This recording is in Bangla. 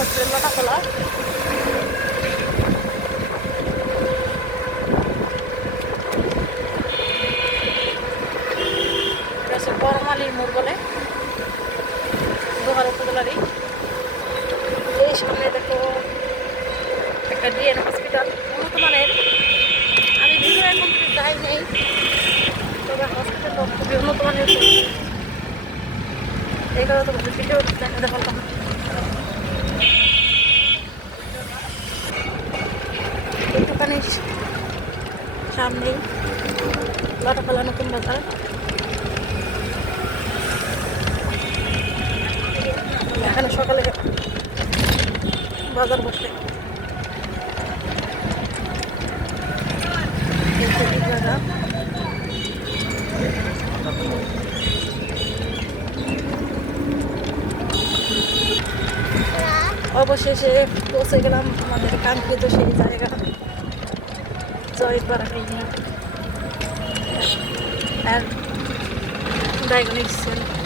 হচ্ছে লটাখোলা। এটা হচ্ছে বড়মালির মোড় বলে, দোহার উপজেলারই। এই সামনে দেখো একটা ডিএন হসপিটাল, উন্নত মানের। আমি ভিতরে এখন যাই নেই, তবে হসপিটালটা খুবই উন্নত মানের। এই কারণে তো ভিডিও দেখাতে পারলাম না। এই দোকানের সামনেই লটাখোলা নতুন বাজার। এখানে সকালে বাজার বসে। জায়গা অবশেষে পৌঁছে গেলাম আমাদের কাঙ্ক্ষিত সেই জায়গা, জয়পাড়া ক্লিনিক আর ডায়াগনস্টিক সেন্টার।